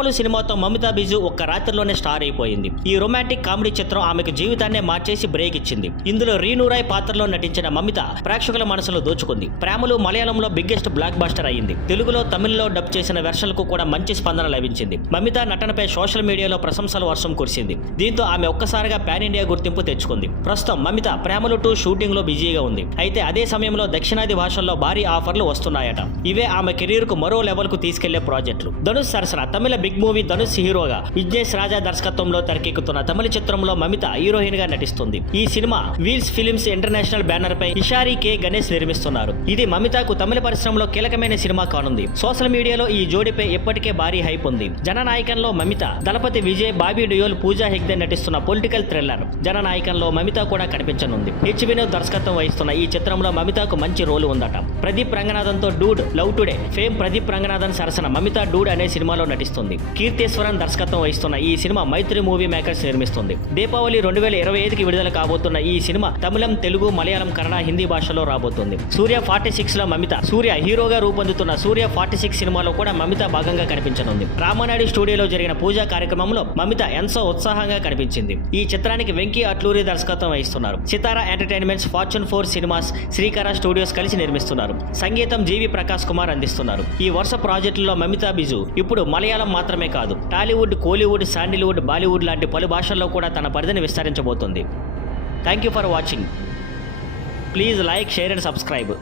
ప్రేమలు సినిమాతో మమితా బిజు ఒక్క రాత్రిలోనే స్టార్ అయిపోయింది. ఈ రొమాంటిక్ కామెడీ చిత్రం ఆమెకు జీవితాన్నే మార్చేసి బ్రేక్ ఇచ్చింది. ఇందులో రీనూరాయ్ పాత్రలో నటించిన మమిత ప్రేక్షకుల మనసులో దోచుకుంది. ప్రేమలు మలయాళంలో బిగ్గెస్ట్ బ్లాక్ బస్టర్ అయింది. తెలుగులో, తమిళ్లో డబ్ చేసిన వెర్షన్లకు కూడా మంచి స్పందన లభించింది. మమిత నటనపై సోషల్ మీడియాలో ప్రశంసల వర్షం కురిసింది. దీంతో ఆమె ఒక్కసారిగా పాన్ ఇండియా గుర్తింపు తెచ్చుకుంది. ప్రస్తుతం మమిత ప్రేమలు 2 షూటింగ్ లో బిజీగా ఉంది. అయితే అదే సమయంలో దక్షిణాది భాషల్లో భారీ ఆఫర్లు వస్తున్నాయట. ఇవే ఆమె కెరీర్ కు మరో లెవెల్ కు తీసుకెళ్లే ప్రాజెక్టులు. ధనుష్ సరసన తమిళ బిగ్ మూవీ ధనుష్ హీరోగా విఘ్నేష్ రాజా దర్శకత్వంలో తెరకెక్కుతున్న తమిళ చిత్రంలో మమిత హీరోయిన్ గా నటిస్తుంది. ఈ cinema Vels films international banner పై ఇషారి కె గణేష్ నిర్మిస్తున్నారు. ఇది మమితకు తమిళ పరిశ్రమలో కీలకమైన సినిమా కానుంది. సోషల్ మీడియాలో ఈ జోడీపై ఇప్పటికే భారీ హైప్ ఉంది. జననాయకంలో మమిత, దళపతి విజయ్, బాబీ డియోల్, పూజా హెగ్డే నటిస్తున్న పొలిటికల్ థ్రిల్లర్ జననాయకంలో మమిత కూడా కనిపించనుంది. హెచ్ వినోద్ దర్శకత్వం వహిస్తున్న ఈ చిత్రంలో మమితకు మంచి రోలు ఉందట. ప్రదీప్ రంగనాథన్ తో Dude, love today fame Pradeep Ranganathan సరసన మమిత డూడ్ అనే సినిమాలో నటిస్తుంది. కీర్తేశ్వరన్ దర్శకత్వం వహిస్తున్న ఈ సినిమా మైత్రి మూవీ మేకర్స్ నిర్మిస్తుంది. దీపావళి 2025కి విడుదల కాబోతున్న ఈ సినిమా తమిళం, తెలుగు, మలయాళం, కన్నడ, హిందీ భాషలో రాబోతుంది. సూర్య 46 లో మమిత, సూర్య హీరోగా రూపొందుతున్న సూర్య 46 సినిమాలో కూడా మమిత భాగంగా కనిపించనుంది. రామానాయుడు స్టూడియోలో జరిగిన పూజా కార్యక్రమంలో మమిత ఎంతో ఉత్సాహంగా కనిపించింది. ఈ చిత్రానికి వెంకీ అట్లూరి దర్శకత్వం వహిస్తున్నారు. సితారా ఎంటర్టైన్మెంట్స్, ఫార్చ్యూన్ 4 సినిమాస్, శ్రీకర స్టూడియోస్ కలిసి నిర్మిస్తున్నారు. సంగీతం జీవి ప్రకాష్ కుమార్ అందిస్తున్నారు. ఈ వరుస ప్రాజెక్టుల్లో మమితా బిజు ఇప్పుడు మలయాళం మాత్రమే కాదు, టాలీవుడ్, కోలీవుడ్, శాండిల్వుడ్, బాలీవుడ్ లాంటి పలు భాషల్లో కూడా తన పరిధిని విస్తరించబోతుంది. Thank you for watching. Please like, share and subscribe.